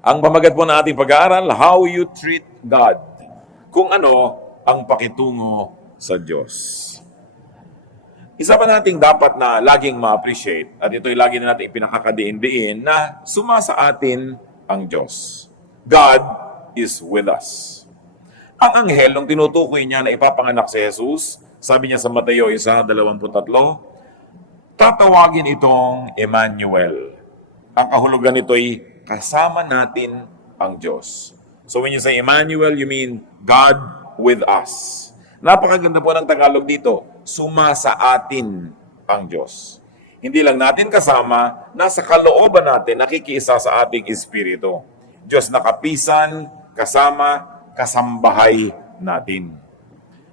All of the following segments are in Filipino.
Ang pamagat po ng ating pag-aaral, How You Treat God. Kung ano ang pakitungo sa Diyos. Isa pa nating dapat na laging ma-appreciate, at ito'y lagi na natin ipinakakadiin-diin, na sumasa atin ang Diyos. God is with us. Ang anghel, nung tinutukoy niya na ipapanganak si Jesus, sabi niya sa Mateo 1:23, tatawagin itong Emmanuel. Ang kahulugan nito'y kasama natin ang Diyos. So when you say Emmanuel, you mean God with us. Napakaganda po ng Tagalog dito. Sumasa atin ang Diyos. Hindi lang natin kasama, nasa kalooban natin, nakikiisa sa ating espiritu. Diyos na kapisan, kasama, kasambahay natin.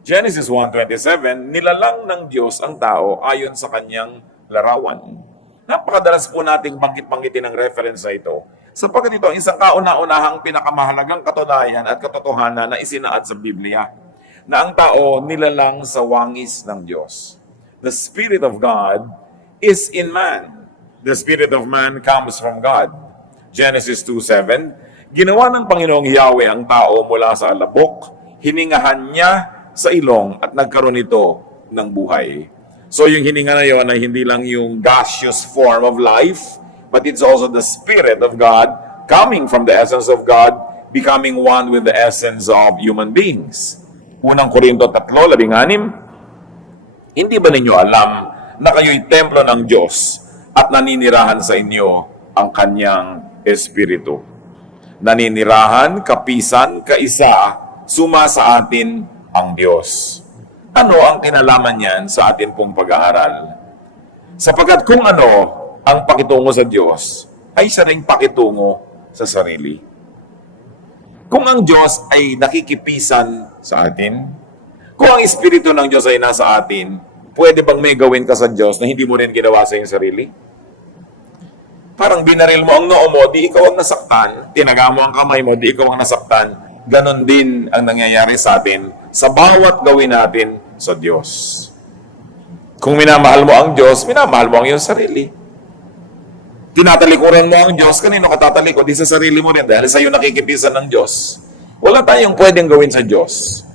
Genesis 1:27, nilalang ng Diyos ang tao ayon sa kanyang larawan. Napakadalas po nating banggit-banggitin ang reference na ito. Sapagkat ito ang isang kauna-unahang pinakamahalagang katunayan at katotohanan na isinaad sa Biblia, na ang tao nilalang sa wangis ng Diyos. The Spirit of God is in man. The Spirit of man comes from God. Genesis 2:7, ginawa ng Panginoong Yahweh ang tao mula sa alabok, hiningahan niya sa ilong at nagkaroon ito ng buhay. So yung hininga na yun ay hindi lang yung gaseous form of life, but it's also the Spirit of God coming from the essence of God, becoming one with the essence of human beings. Unang Korinto 3:16, hindi ba ninyo alam na kayo'y templo ng Diyos at naninirahan sa inyo ang kanyang Espiritu? Naninirahan, kapisan, kaisa, suma sa atin ang Diyos. Ano ang kinalaman niyan sa atin pong pag-aaral? Sapagkat kung ano ang pakitungo sa Diyos, ay siya ring pakitungo sa sarili. Kung ang Diyos ay nakikipisan sa atin, kung ang Espiritu ng Diyos ay nasa atin, pwede bang may gawin ka sa Diyos na hindi mo rin ginawa sa iyong sarili? Parang binaril mo ang noo mo, di ikaw ang nasaktan. Tinaga mo ang kamay mo, di ikaw ang nasaktan. Ganon din ang nangyayari sa atin sa bawat gawin natin sa Diyos. Kung minamahal mo ang Diyos, minamahal mo ang iyong sarili. Tinatalikuran mo ang Diyos, kanino ka tatalikod? Di sa sarili mo rin, dahil sa iyo nakikipisan ng Diyos. Wala tayong pwedeng gawin sa Diyos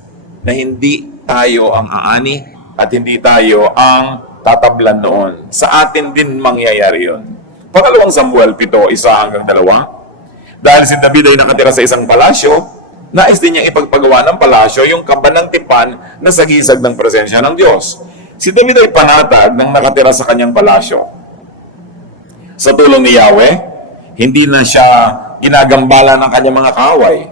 na hindi tayo ang aani at hindi tayo ang tatablan noon. Sa atin din mangyayari yun. Pangalawang Samuel 7:1-2. Dahil si David ay nakatira sa isang palasyo, nais din niyang ipagpagawa ng palasyo yung kaban ng tipan na sagisag ng presensya ng Diyos. Si David ay panatag ng nakatira sa kanyang palasyo. Sa tulong ni Yahweh, hindi na siya ginagambala ng kanyang mga kaaway.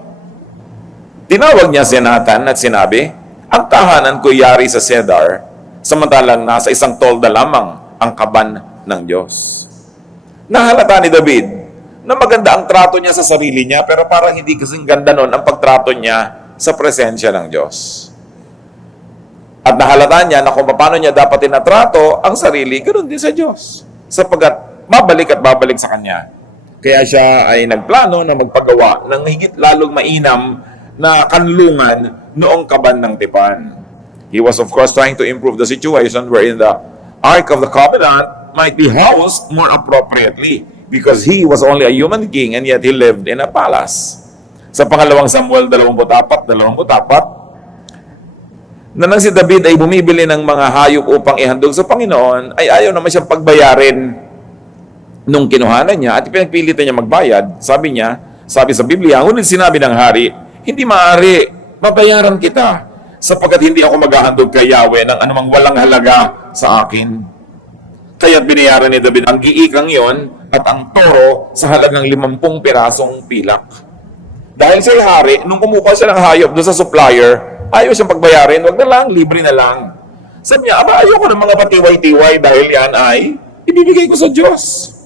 Tinawag niya si Nathan at sinabi, ang tahanan ko yari sa Cedar, samantalang nasa isang tolda lamang ang kaban ng Diyos. Nahalata ni David na maganda ang trato niya sa sarili niya, pero parang hindi kasing ganda nun ang pagtrato niya sa presensya ng Diyos. At nahalata niya na kung paano niya dapat tinatrato ang sarili, ganoon din sa Diyos. Sapagat babalik at babalik sa Kanya. Kaya siya ay nagplano na magpagawa ng higit lalong mainam na kanlungan noong kaban ng tipan. He was of course trying to improve the situation wherein the Ark of the Covenant might be housed more appropriately because he was only a human king and yet he lived in a palace. Sa pangalawang Samuel 24, na nang si David ay bumibili ng mga hayop upang ihandog sa Panginoon, ay ayaw naman siyang pagbayarin nung kinuhanan niya at pinagpilitan niya magbayad. Sabi sa Biblia, ngunit sinabi ng hari, hindi maaari, babayaran kita, sapagkat hindi ako maghahandog kay Yahweh ng anumang walang halaga sa akin. Kaya't binayaran ni David ang giikang yon at ang toro sa halagang 50 pirasong pilak. Dahil sa hari, nung kumukuha siya ng hayop doon sa supplier, ayaw siyang pagbayarin, wag na lang, libre na lang. Sabi niya, ayoko ng mga patiway-tiway dahil yan ay ibibigay ko sa Diyos.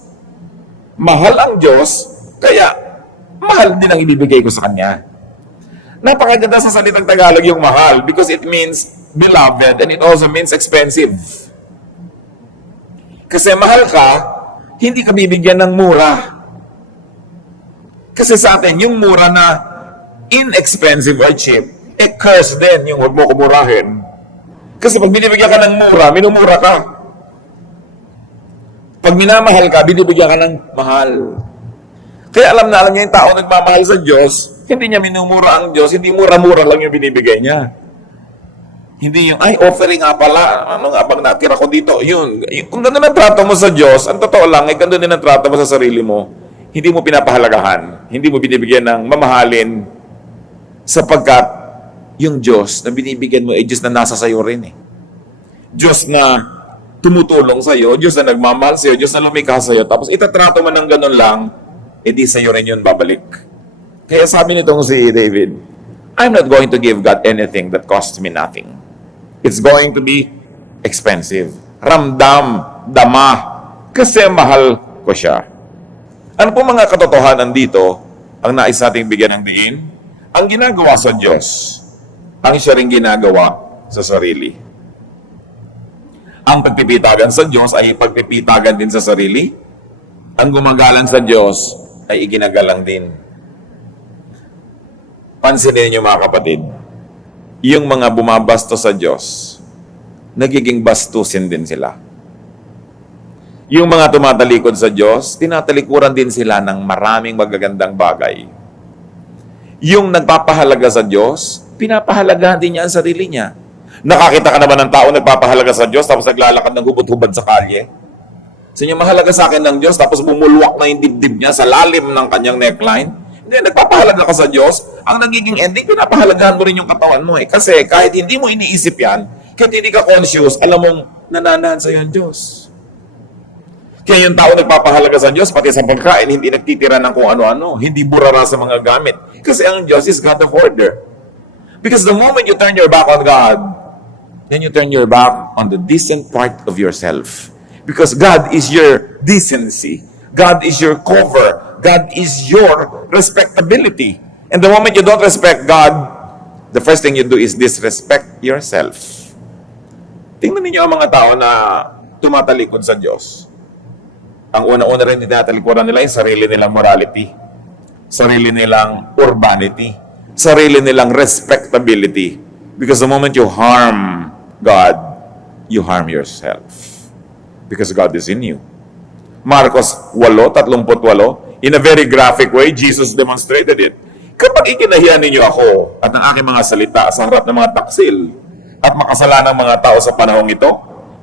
Mahal ang Diyos, kaya mahal din ang ibibigay ko sa Kanya. Napakaganda sa salitang Tagalog yung mahal because it means beloved and it also means expensive. Kasi mahal ka, hindi ka bibigyan ng mura. Kasi sa atin, yung mura na inexpensive or cheap, curse din yung huwag mo kumurahin. Kasi pag binibigyan ka ng mura, minumura ka. Pag minamahal ka, binibigyan ka ng mahal. Kaya alam na alam niya yung tao nagmamahal sa Diyos, hindi niya minumura ang Diyos, hindi mura-mura lang yung binibigay niya. Hindi yung, ay, offering nga pala, ano nga bang natira ko dito? Yun. Kung gano'n ang trato mo sa Diyos, ang totoo lang, ay gano'n din ang trato mo sa sarili mo, hindi mo pinapahalagahan, hindi mo binibigyan ng mamahalin, sapagkat yung Diyos na binibigyan mo ay Diyos na nasa sayo rin eh. Diyos na tumutulong sa'yo, Diyos na nagmamahal sa'yo, Diyos na lumikha sa'yo, tapos itatrato mo ng gano'n lang, edi sa'yo rin yun babalik. Kaya sabi nitong si David, I'm not going to give God anything that costs me nothing. It's going to be expensive. Ramdam, dama, kasi mahal ko siya. Ano po mga katotohanan dito ang nais nating bigyan ng diin? Ang ginagawa sa Diyos, ang siya rin ginagawa sa sarili. Ang pagpipitagan sa Diyos ay pagpipitagan din sa sarili. Ang gumagalang sa Diyos ay iginagalang din. Pansinin niyo mga kapatid, yung mga bumabasto sa Diyos, nagiging bastusin din sila. Yung mga tumatalikod sa Diyos, tinatalikuran din sila ng maraming magagandang bagay. Yung nagpapahalaga sa Diyos, pinapahalagahan din niya ang sarili niya. Nakakita ka naman ng tao nagpapahalaga sa Diyos tapos naglalakad ng hubad-hubad sa kalye? Sa inyo, mahalaga sa akin ng Diyos tapos bumulwak na yung dibdib niya sa lalim ng kanyang neckline? Hindi, nagpapahalaga ka sa Diyos, ang nagiging ending, pinapahalagahan mo rin yung katawan mo eh. Kasi kahit hindi mo iniisip yan, kahit hindi ka conscious, alam mong nananahan sa'yo ang Diyos. Kaya yung tao nagpapahalaga sa Diyos, pati sa pagkain, hindi nagtitira ng kung ano-ano, hindi burara sa mga gamit. Kasi ang Diyos is God of order. Because the moment you turn your back on God, then you turn your back on the decent part of yourself. Because God is your decency. God is your cover. God is your respectability. And the moment you don't respect God, the first thing you do is disrespect yourself. Tingnan niyo ang mga tao na tumatalikod sa Diyos. Ang una-una rin tinatalikuran nila yung sarili nilang morality, sarili nilang urbanity, sarili nilang respectability. Because the moment you harm God, you harm yourself. Because God is in you. Marcos 8:38, in a very graphic way, Jesus demonstrated it. Kapag ikinahiya ninyo ako at ang aking mga salita sa harap ng mga taksil at makasalanang mga tao sa panahong ito,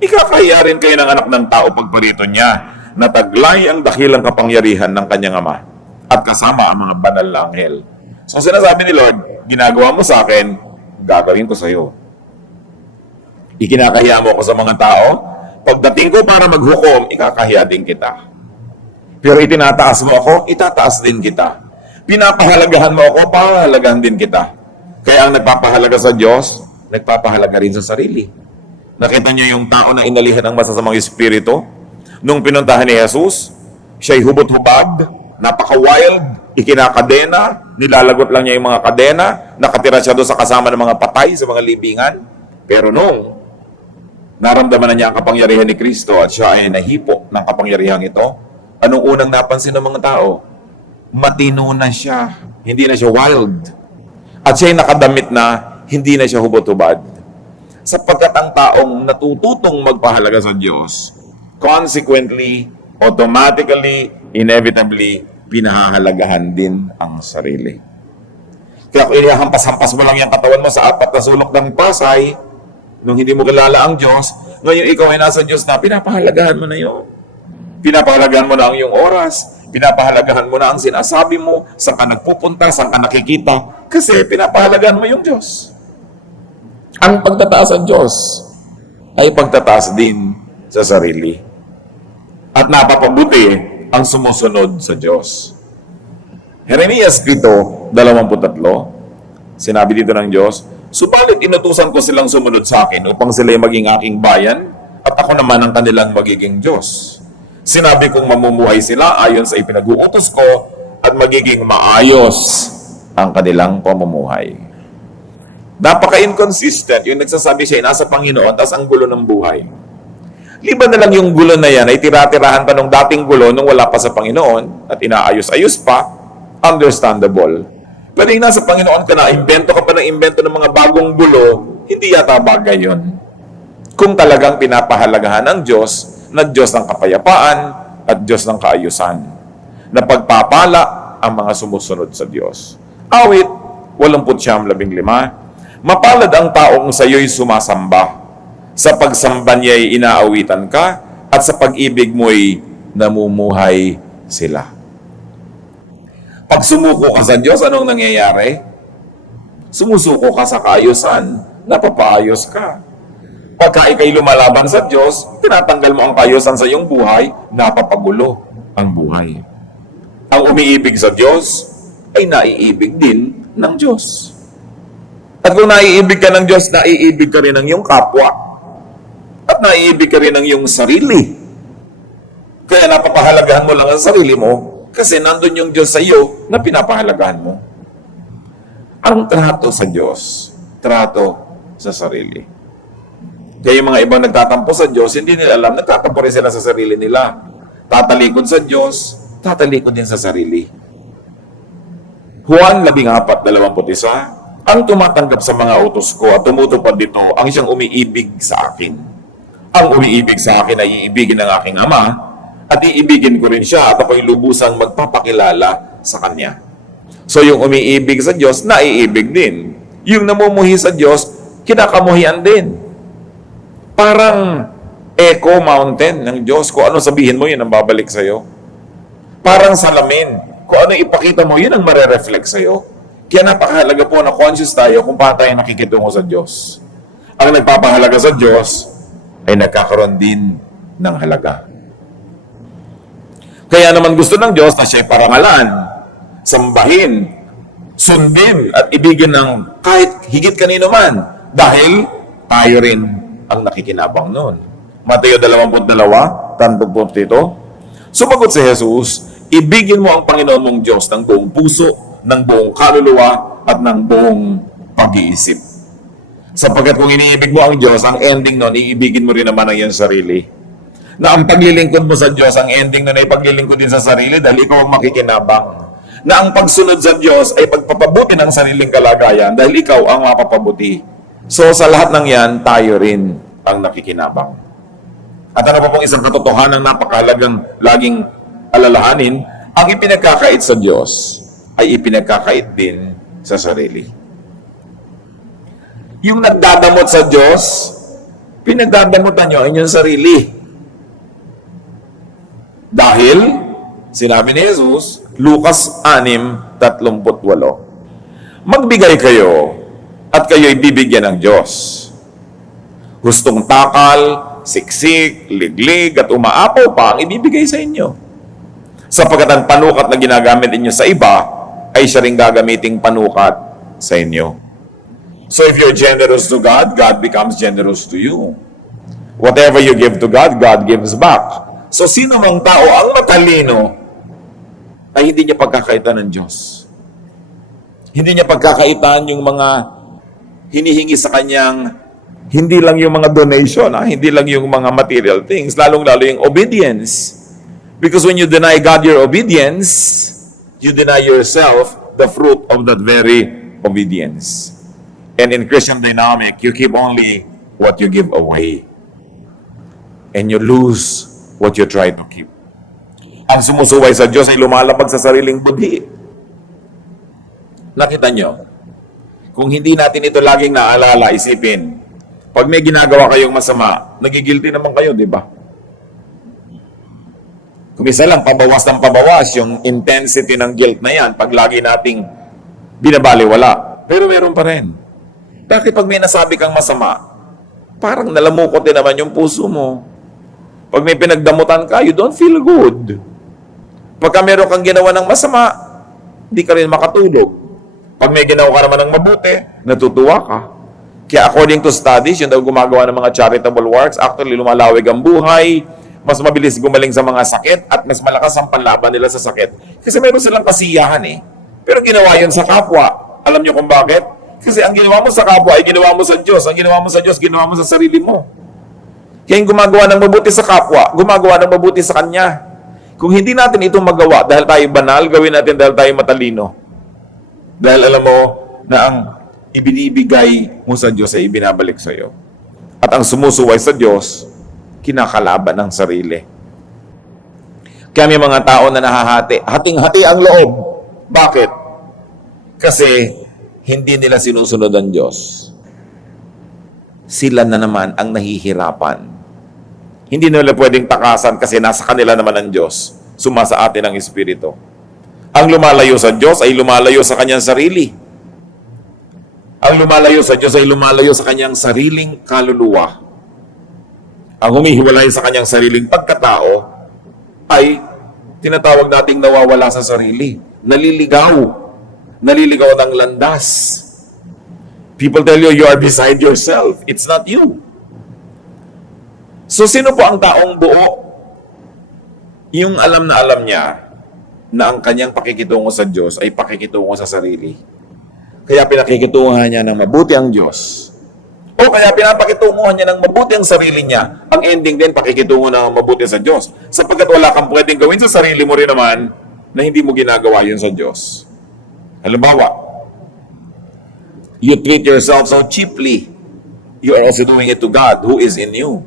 ikakahiya rin kayo ng anak ng tao pagparito niya na taglay ang dakilang kapangyarihan ng kanyang ama at kasama ang mga banal na anghel. So sinasabi ni Lord, ginagawa mo sa akin, gagawin ko sa iyo. Ikinakahiya mo ako sa mga tao, pagdating ko para maghukom, ikakahiya din kita. Pero itinataas mo ako, itataas din kita. Pinapahalagahan mo ako, pahalagahan din kita. Kaya ang nagpapahalaga sa Diyos, nagpapahalaga rin sa sarili. Nakita niyo yung tao na inalihan ng masasamang espiritu? Nung pinuntahan ni Jesus, siya'y hubot-hubad, napaka-wild, ikinakadena, nilalagot lang niya yung mga kadena, nakatira siya doon sa kasama ng mga patay sa mga libingan. Pero nung naramdaman na niya ang kapangyarihan ni Kristo at siya ay nahipo ng kapangyarihan ito, anong unang napansin ng mga tao? Matino na siya. Hindi na siya wild. At siya ay nakadamit na, hindi na siya hubot-hubad. Sapagkat ang taong natututong magpahalaga sa Diyos, consequently, automatically, inevitably, pinahahalagahan din ang sarili. Kaya kung inihampas-hampas mo lang yung katawan mo sa apat na sulok ng Pasay, nung hindi mo kilala ang Diyos, ngayon ikaw ay nasa Diyos na, pinapahalagahan mo na yun. Pinapahalagahan mo na ang iyong oras, pinapahalagahan mo na ang sinasabi mo, saan ka nagpupunta, saan ka nakikita, kasi pinapahalagahan mo yung Diyos. Ang pagtataas sa Diyos ay pagtataas din sa sarili. At napapabuti ang sumusunod sa Diyos. Jeremias 7:23, sinabi dito ng Diyos, subalit inutusan ko silang sumunod sa akin upang sila'y maging aking bayan at ako naman ang kanilang magiging Diyos. Sinabi kong mamumuhay sila ayon sa ipinag-uutos ko at magiging maayos ang kanilang pamumuhay. Napaka-inconsistent yung nagsasabi siya nasa Panginoon tas ang gulo ng buhay. Liban na lang yung gulo na yan ay tira-tirahan pa nung dating gulo nung wala pa sa Panginoon at inaayos-ayos pa, understandable. Pero yung nasa Panginoon ka na, imbento ka pa ng imbento ng mga bagong gulo, hindi yata bagay yun. Kung talagang pinapahalagahan ng Diyos na Diyos ng kapayapaan at Diyos ng kaayusan, na pagpapala ang mga sumusunod sa Diyos. Awit 89:15. Mapalad ang taong sa iyo'y sumasamba. Sa pagsamba niya'y inaawitan ka, at sa pag-ibig mo'y namumuhay sila. Pag sumuko ka sa Diyos, anong nangyayari? Sumusuko ka sa kaayusan, napapaayos ka. Pagka ikay lumalaban sa Diyos, tinatanggal mo ang kaayusan sa iyong buhay, napapagulo ang buhay. Ang umiibig sa Diyos ay naiibig din ng Diyos. At kung naiibig ka ng Diyos, naiibig ka rin ng iyong kapwa. At naiibig ka rin ng iyong sarili. Kaya napapahalagahan mo lang ang sarili mo kasi nandun yung Diyos sa iyo na pinapahalagahan mo. Ang trato sa Diyos, trato sa sarili. Kaya yung mga ibang nagtatampo sa Diyos, hindi nila alam, nagtatampo rin sila sa sarili nila. Tatalikod sa Diyos, tatalikod din sa sarili. Juan 14:21, ang tumatanggap sa mga utos ko at tumutupad dito ang siyang umiibig sa akin. Ang umiibig sa akin ay iibigin ng aking Ama at iibigin ko rin siya at ako'y lubusang magpapakilala sa Kanya. So yung umiibig sa Diyos, naiibig din. Yung namumuhi sa Diyos, kinakamuhian din. Parang echo mountain ng Diyos. Kung ano sabihin mo, yun ang babalik sa'yo. Parang salamin. Kung ano ipakita mo, yun ang marereflect sa'yo. Kaya napakahalaga po na conscious tayo kung paano tayo nakikitungo sa Diyos. Ang nagpapahalaga sa Diyos ay nagkakaroon din ng halaga. Kaya naman gusto ng Diyos na siya'y parangalan, sambahin, sundin, at ibigin ng kahit higit kanino man dahil tayo rin ang nakikinabang noon. Mateo 22:37. Sumagot si Jesus, ibigin mo ang Panginoon mong Diyos ng buong puso, ng buong kaluluwa, at ng buong pag-iisip. Sapagkat kung iniibig mo ang Diyos, ang ending nun, iibigin mo rin naman ang iyong sarili. Na ang paglilingkod mo sa Diyos, ang ending nun ay paglilingkod din sa sarili dahil ikaw ang makikinabang. Na ang pagsunod sa Diyos ay pagpapabuti ng sariling kalagayan dahil ikaw ang mapapabuti. So sa lahat ng yan, tayo rin ang nakikinabang. At ano pa pong isang katotohanan napakahalagang laging alalahanin, ang ipinagkakait sa Diyos ay ipinagkakait din sa sarili. Yung nagdadamot sa Diyos, pinagdadamutan nyo ang inyong sarili. Dahil, sinabi ni Jesus, Lucas 6:38, magbigay kayo at kayo'y bibigyan ng Diyos. Hustong takal, siksik, liglig at umaapaw pa ang ibibigay sa inyo. Sapagkat ang panukat na ginagamit inyo sa iba ay siya rin gagamiting panukat sa inyo. So if you're generous to God, God becomes generous to you. Whatever you give to God, God gives back. So sino mang tao ang matalino ay hindi niya pagkakaitan ng Diyos. Hindi niya pagkakaitan yung mga hinihingi sa kanyang, hindi lang yung mga donation, hindi lang yung mga material things, lalong-lalo yung obedience. Because when you deny God your obedience, you deny yourself the fruit of that very obedience. And in Christian dynamic, you keep only what you give away. And you lose what you try to keep. Ang sumusuway sa Diyos ay lumalabag sa sariling budhi. Nakita nyo? Kung hindi natin ito laging naalala, isipin, pag may ginagawa kayong masama, nagigilty naman kayo, di ba? Kung isa lang, pabawas ng pabawas, yung intensity ng guilt na yan, pag lagi nating binabaliwala. Pero meron pa rin. Dahil pag may nasabi kang masama, parang nalamukot din naman yung puso mo. Pag may pinagdamutan ka, you don't feel good. Pagka meron kang ginawa ng masama, di ka rin makatulog. Pag may ginawa ka naman ng mabuti, natutuwa ka. Kaya according to studies, yung daw gumagawa ng mga charitable works, actually lumalawig ang buhay, mas mabilis gumaling sa mga sakit, at mas malakas ang panlaban nila sa sakit. Kasi meron silang kasiyahan eh. Pero ginawa yun sa kapwa. Alam niyo kung bakit? Kasi ang ginawa mo sa kapwa ay ginawa mo sa Diyos. Ang ginawa mo sa Diyos, ginawa mo sa sarili mo. Kaya yung gumagawa ng mabuti sa kapwa, gumagawa ng mabuti sa Kanya. Kung hindi natin ito magawa dahil tayo banal, gawin natin dahil tayo matalino. Dahil alam mo na ang ibinibigay mo sa Diyos ay ibinabalik sa iyo. At ang sumusuway sa Diyos, kinakalaban ng sarili. Kaya may mga tao na nahahati. Hating-hati ang loob. Bakit? Kasi hindi nila sinusunod ang Diyos. Sila na naman ang nahihirapan. Hindi nila pwedeng takasan kasi nasa kanila naman ang Diyos. Sumasa atin ang Espiritu. Ang lumalayo sa Diyos ay lumalayo sa kanyang sarili. Ang lumalayo sa Diyos ay lumalayo sa kanyang sariling kaluluwa. Ang humihiwalay sa kanyang sariling pagkatao ay tinatawag nating nawawala sa sarili. Naliligaw. Naliligaw ng landas. People tell you are beside yourself. It's not you. So, sino po ang taong buo? Yung alam niya na ang kanyang pakikitungo sa Diyos ay pakikitungo sa sarili. Kaya pinakikitunguhan niya ng mabuti ang Diyos. O kaya pinapakitunguhan niya ng mabuti ang sarili niya. Ang ending din, pakikitungo ng mabuti sa Diyos. Sapagkat wala kang pwedeng gawin sa sarili mo rin naman na hindi mo ginagawa yun sa Diyos. Halimbawa, you treat yourself so cheaply. You are also doing it to God who is in you.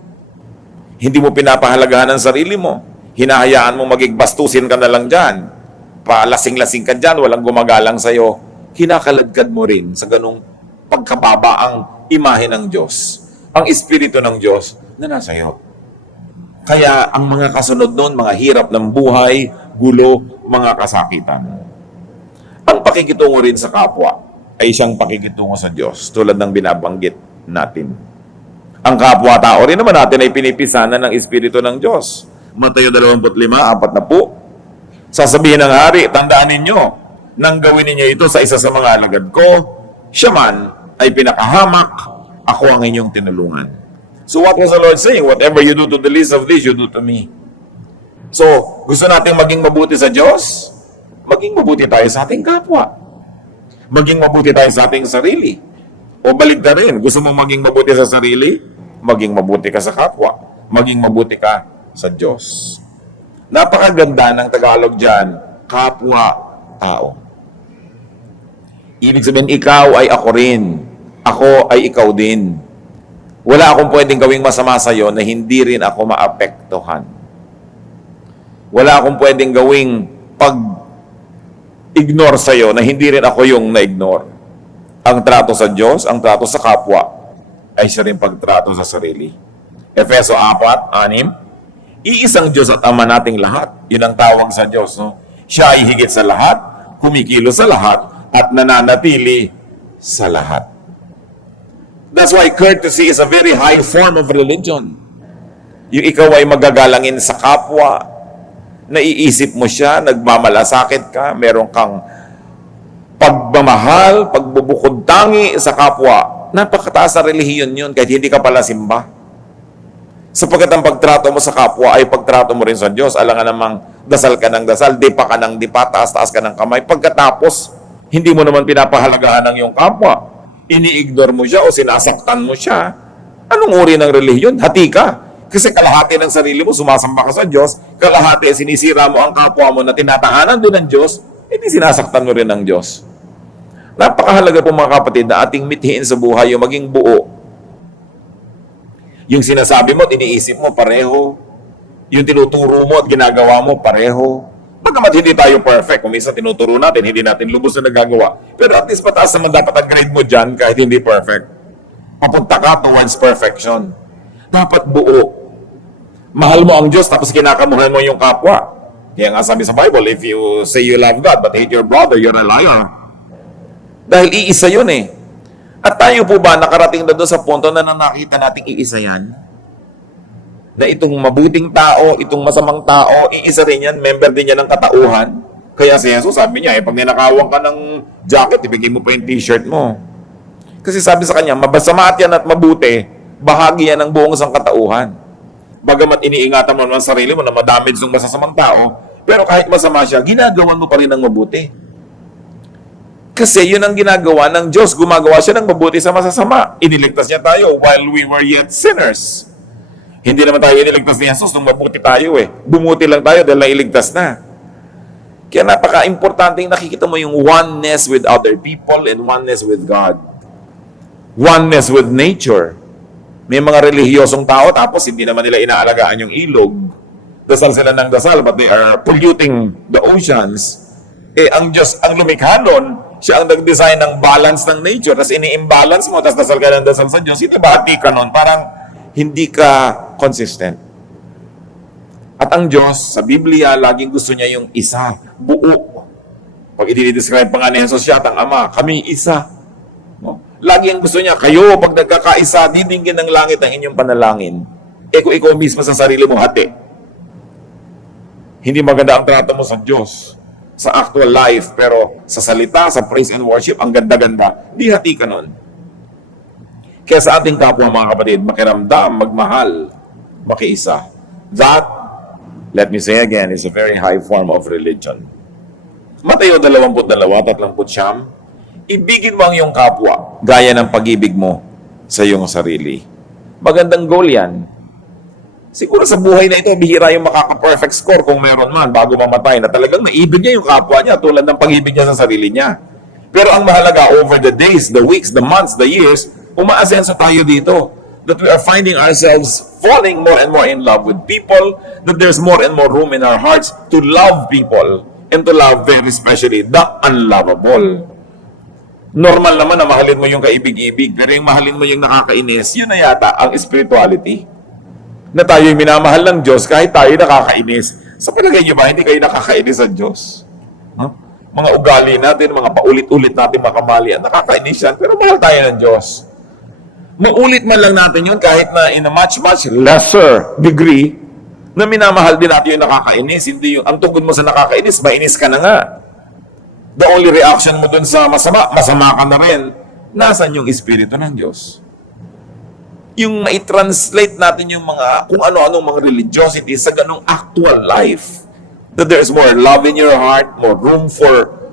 Hindi mo pinapahalagahan ang sarili mo. Hinahayaan mo magigbastusin ka na lang dyan. Palasing-lasing ka dyan, walang gumagalang sa'yo. Kinakaladkad mo rin sa ganung pagkababa ang imahe ng Diyos. Ang Espiritu ng Diyos na nasa iyo. Kaya ang mga kasunod noon, mga hirap ng buhay, gulo, mga kasakitan. Ang pakikitungo rin sa kapwa ay siyang pakikitungo sa Diyos tulad ng binabanggit natin. Ang kapwa-tao rin naman natin ay pinipisanan ng Espiritu ng Diyos. Mateo 25:4. Sasabihin ng hari, tandaan ninyo, nang gawin ninyo ito sa isa sa mga alagad ko, siya man ay pinakahamak, ako ang inyong tinulungan. So what was the Lord saying? Whatever you do to the least of these, you do to me. So, gusto natin maging mabuti sa Diyos? Maging mabuti tayo sa ating kapwa. Maging mabuti tayo sa ating sarili. O balik na rin, gusto mo maging mabuti sa sarili? Maging mabuti ka sa kapwa. Maging mabuti ka sa Diyos. Napakaganda ng Tagalog dyan, kapwa-tao. Ibig sabihin, ikaw ay ako rin. Ako ay ikaw din. Wala akong pwedeng gawing masama sa iyo na hindi rin ako maapektuhan. Wala akong pwedeng gawing pag-ignore sa iyo na hindi rin ako yung na-ignore. Ang trato sa Diyos, ang trato sa kapwa, ay siya rin pagtrato sa sarili. Efeso 4:6. Iisang Diyos at Ama nating lahat. Yun ang tawag sa Diyos. No? Siya ay higit sa lahat, kumikilos sa lahat, at nananatili sa lahat. That's why courtesy is a very high form of religion. Yung ikaw ay magagalangin sa kapwa, naiisip mo siya, nagmamalasakit ka, meron kang pagmamahal, pagbubukod tangi sa kapwa. Napakataas na relihiyon yun kahit hindi ka pala simba. Sapagkat ang pagtrato mo sa kapwa ay pagtrato mo rin sa Diyos. Alangan namang dasal ka ng dasal, dipa ka ng dipa, taas-taas ka ng kamay. Pagkatapos, hindi mo naman pinapahalagahan ng iyong kapwa. Ini-ignore mo siya o sinasaktan mo siya. Anong uri ng relihiyon? Hati ka. Kasi kalahati ng sarili mo, sumasamba ka sa Diyos. Kalahati, sinisira mo ang kapwa mo na tinatahanan din ng Diyos, hindi sinasaktan mo rin ng Diyos. Napakahalaga po mga kapatid na ating mithiin sa buhay yung maging buo. Yung sinasabi mo at iniisip mo, pareho. Yung tinuturo mo at ginagawa mo, pareho. Bagamat hindi tayo perfect. Kung minsan tinuturo natin, hindi natin lubos na nagagawa. Pero at least mataas naman dapat ang grade mo dyan kahit hindi perfect. Papunta ka towards perfection. Dapat buo. Mahal mo ang Diyos tapos kinakamuhan mo yung kapwa. Kaya nga sabi sa Bible, if you say you love God but hate your brother, you're a liar. Dahil iisa yun eh. At tayo po ba nakarating na doon sa punto na nakita nating iisa yan? Na itong mabuting tao, itong masamang tao, iisa rin yan, member din yan ng katauhan. Kaya si Jesus sabi niya, pag ninakawang ka ng jacket, ibigay mo pa yung t-shirt mo. Kasi sabi sa kanya, mabasama yan at mabuti, bahagi yan ng buong sangkatauhan. Bagamat iniingatan mo naman sarili mo na madamage ng masasamang tao, pero kahit masama siya, ginagawan mo pa rin ng mabuti. Kasi yun ang ginagawa ng Diyos, gumagawa siya ng mabuti sa masasama. Iniligtas niya tayo while we were yet sinners. Hindi naman tayo iniligtas ni Jesus nung mabuti tayo eh. Bumuti lang tayo dahil nailigtas na. Kaya napaka-importante nakikita mo yung oneness with other people and oneness with God. Oneness with nature. May mga relihiyosong tao tapos hindi naman nila inaalagaan yung ilog. Dasal sila ng dasal but they are polluting the oceans. Ang Diyos, ang lumikha nun, siya ang nag-design ng balance ng nature, tapos ini-imbalance mo, tapos dasal ka ng dasal sa Diyos, hindi ba hati ka nun? Parang hindi ka consistent. At ang Diyos, sa Biblia, laging gusto niya yung isa, buo. Pag i-describe pa nga ni Jesus siya, ang Ama, kami isa. No? Lagi ang gusto niya, kayo, pag nagkakaisa, didinggin ng langit ang inyong panalangin. Kung ikaw mismo sa sarili mo, hati. Hindi maganda ang trato mo sa Diyos, sa actual life, pero sa salita, sa praise and worship, ang ganda-ganda. Di hati ka nun. Kaya sa ating kapwa, mga kapatid, makiramdam, magmahal, makiisa. That, let me say again, is a very high form of religion. Mateo 22:39, ibigin mo ang iyong kapwa, gaya ng pag-ibig mo sa iyong sarili. Magandang goal yan. Siguro sa buhay na ito, bihira yung makaka-perfect score kung meron man bago mamatay na talagang naibig niya yung kapwa niya tulad ng pag-ibig niya sa sarili niya. Pero ang mahalaga, over the days, the weeks, the months, the years, umaasenso tayo dito. That we are finding ourselves falling more and more in love with people, that there's more and more room in our hearts to love people, and to love very especially the unlovable. Normal naman na mahalin mo yung kaibig-ibig, pero yung mahalin mo yung nakakainis, yun na yata ang spirituality. Na tayo yung minamahal ng Diyos kahit tayo nakakainis. Sa palagay niyo ba, hindi kayo nakakainis sa Diyos? Huh? Mga ugali natin, mga paulit-ulit natin makamali, nakakainis yan, pero mahal tayo ng Diyos. Maulit man lang natin yun kahit na in a much lesser degree na minamahal din natin yung nakakainis. Hindi yung, ang tungkol mo sa nakakainis, mainis ka na nga. The only reaction mo dun sa masama, masama ka na rin. Nasaan yung Espiritu ng Diyos? Yung mai-translate natin yung mga, kung ano-anong mga religiosity sa ganong actual life. That there's more love in your heart, more room for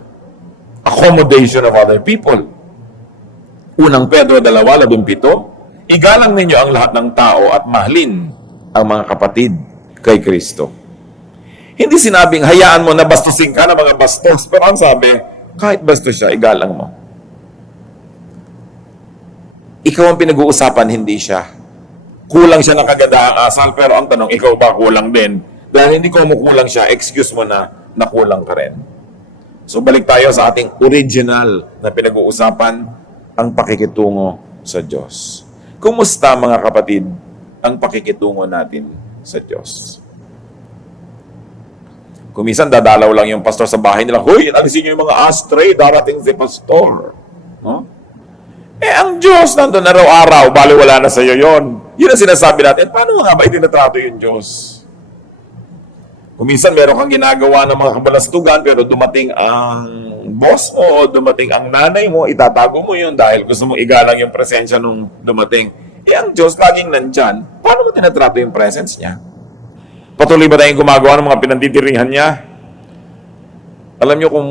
accommodation of other people. Unang Pedro 2:17, igalang ninyo ang lahat ng tao at mahalin ang mga kapatid kay Kristo. Hindi sinabing hayaan mo na bastusin ka ng mga bastos, pero ang sabi, kahit bastos siya, igalang mo. Ikaw ang pinag-uusapan, hindi siya. Kulang siya ng kagandahang asal, pero ang tanong, ikaw ba kulang din? Dahil hindi ko kumukulang siya, excuse mo na nakulang ka rin. So balik tayo sa ating original na pinag-uusapan, ang pakikitungo sa Diyos. Kumusta mga kapatid ang pakikitungo natin sa Diyos? Kumisan dadalaw lang yung pastor sa bahay nila, "Hoy, alisin niyo yung mga astray, darating si pastor." No? Ang Diyos nandun araw-araw, bali wala na sa iyo yon. Yun ang sinasabi natin. Paano nga ba itinatrato yung Diyos? Kuminsan meron kang ginagawa ng mga kabalastugan, pero dumating ang boss mo, dumating ang nanay mo, itatago mo yun dahil gusto mong igalang yung presensya nung dumating. Ang Diyos laging nandyan. Paano mo tinatrato yung presence niya? Patuloy ba tayong gumagawa ng mga pinandidirihan niya? Alam niyo kung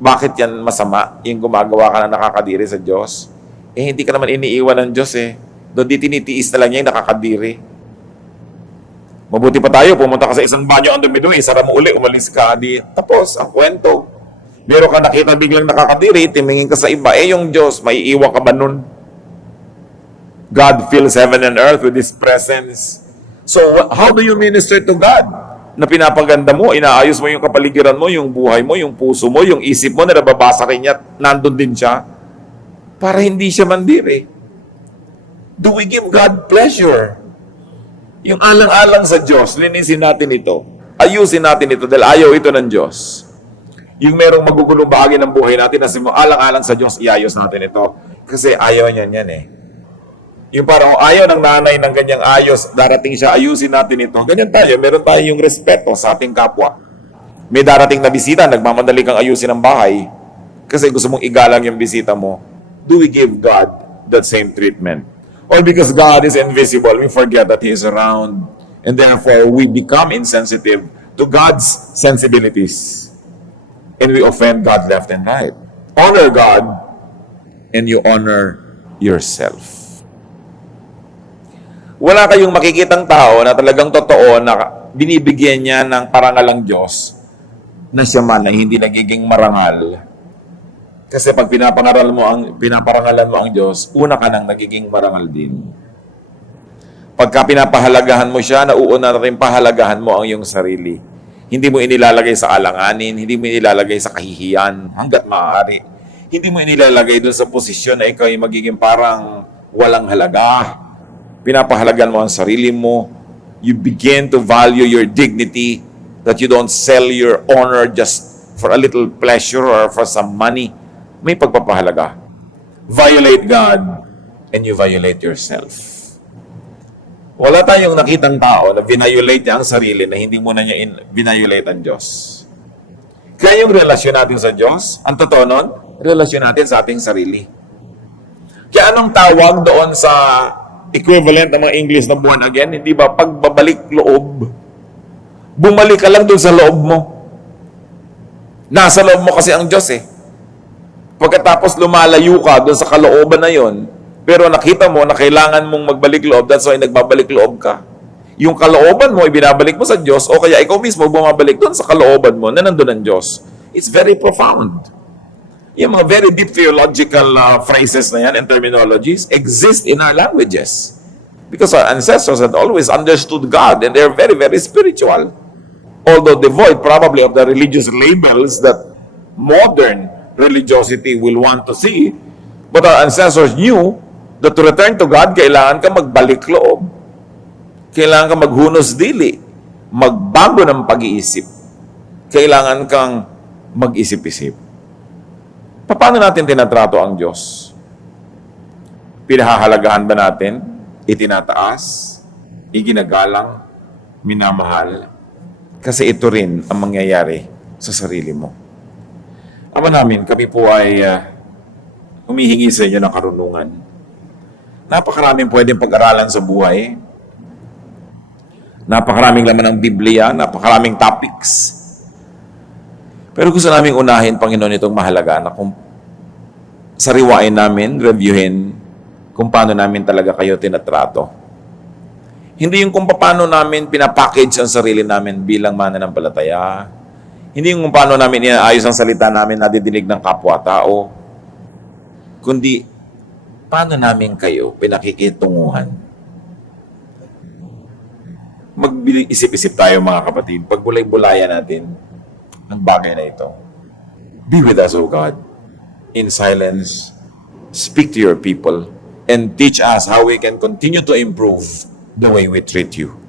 bakit yan masama, yung gumagawa ka na nakakadiri sa Diyos? Hindi ka naman iniiwan ng Diyos eh. Doon di tinitiis na lang niya yung nakakadiri. Mabuti pa tayo, pumunta ka sa isang banyo, ang dumi-dumi, isara mo uli, umalis ka, di tapos ang kwento. Meron ka nakita biglang nakakadiri, timingin ka sa iba, yung Diyos, maiiwan ka ba nun? God fills heaven and earth with His presence. So, how do you minister to God? Na pinapaganda mo, inaayos mo yung kapaligiran mo, yung buhay mo, yung puso mo, yung isip mo na nababasa ka niya, nandun din siya, para hindi siya mandiri. Do we give God pleasure? Yung alang-alang sa Diyos, linisin natin ito. Ayusin natin ito dahil ayaw ito ng Diyos. Yung merong magugulong bahagi ng buhay natin na alang-alang sa Diyos, iayos natin ito. Kasi ayaw niyan yan eh. Yung parang ayaw ng nanay ng ganyang ayos, darating siya, ayusin natin ito. Ganyan tayo, meron tayo yung respeto sa ating kapwa. May darating na bisita, nagmamadali kang ayusin ang bahay kasi gusto mong igalang yung bisita mo. Do we give God that same treatment? Or because God is invisible, we forget that He is around, and therefore we become insensitive to God's sensibilities. And we offend God left and right. Honor God, and you honor yourself. Wala kayong makikitang tao na talagang totoo na binibigyan niya ng parangalang Diyos na siya man ay hindi nagiging marangal. Kasi pag pinaparangalan mo ang Diyos, una ka nang nagiging marangal din. Pagka pinapahalagahan mo siya, nauuna na rin pahalagahan mo ang iyong sarili. Hindi mo inilalagay sa alanganin, hindi mo inilalagay sa kahihiyan hanggat maaari. Hindi mo inilalagay doon sa posisyon na ikaw ay magiging parang walang halaga. Pinapahalagan mo ang sarili mo. You begin to value your dignity, that you don't sell your honor just for a little pleasure or for some money. May pagpapahalaga. Violate God and you violate yourself. Wala tayong nakitang tao na vinayolate niya ang sarili na hindi mo na niya vinayolate ang Diyos. Kaya yung relasyon natin sa Diyos, ang totoo nun, relasyon natin sa ating sarili. Kaya anong tawag doon sa equivalent ng mga English na born again? Hindi ba pagbabalik loob? Bumalik ka lang doon sa loob mo. Nasa loob mo kasi ang Diyos eh. Pagkatapos lumalayo ka doon sa kalooban na yon, pero nakita mo na kailangan mong magbalik loob, that's why nagbabalik loob ka. Yung kalooban mo, ibinabalik mo sa Diyos, o kaya ikaw mismo bumabalik doon sa kalooban mo na nandun ang Diyos. It's very profound. Yung mga very deep theological phrases na yan and terminologies exist in our languages. Because our ancestors had always understood God and they're very, very spiritual. Although devoid probably of the religious labels that modern religiosity will want to see, but our ancestors knew that to return to God, kailangan ka magbalik loob. Kailangan ka maghunos dili. Magbago ng pag-iisip. Kailangan kang mag-isip-isip. Paano natin tinatrato ang Diyos? Pinahahalagahan ba natin? Itinataas? Iginagalang? Minamahal? Kasi ito rin ang mangyayari sa sarili mo. Ama namin, kami po ay humihingi sa inyo ng karunungan. Napakaraming pwedeng pag-aralan sa buhay. Napakaraming laman ng Biblia, napakaraming topics. Pero gusto namin unahin, Panginoon, itong mahalaga na kung sariwain namin, reviewin kung paano namin talaga kayo tinatrato. Hindi yung kung paano namin pinapackage ang sarili namin bilang mananampalataya. Hindi yung kung paano namin inaayos ang salita namin nadidinig ng kapwa-tao. Kundi, paano namin kayo pinakikitunguhan? Mag-isip-isip tayo mga kapatid. Pagbulay-bulayan natin ang bagay na ito. Be with us, O God. In silence, speak to your people and teach us how we can continue to improve the way we treat you.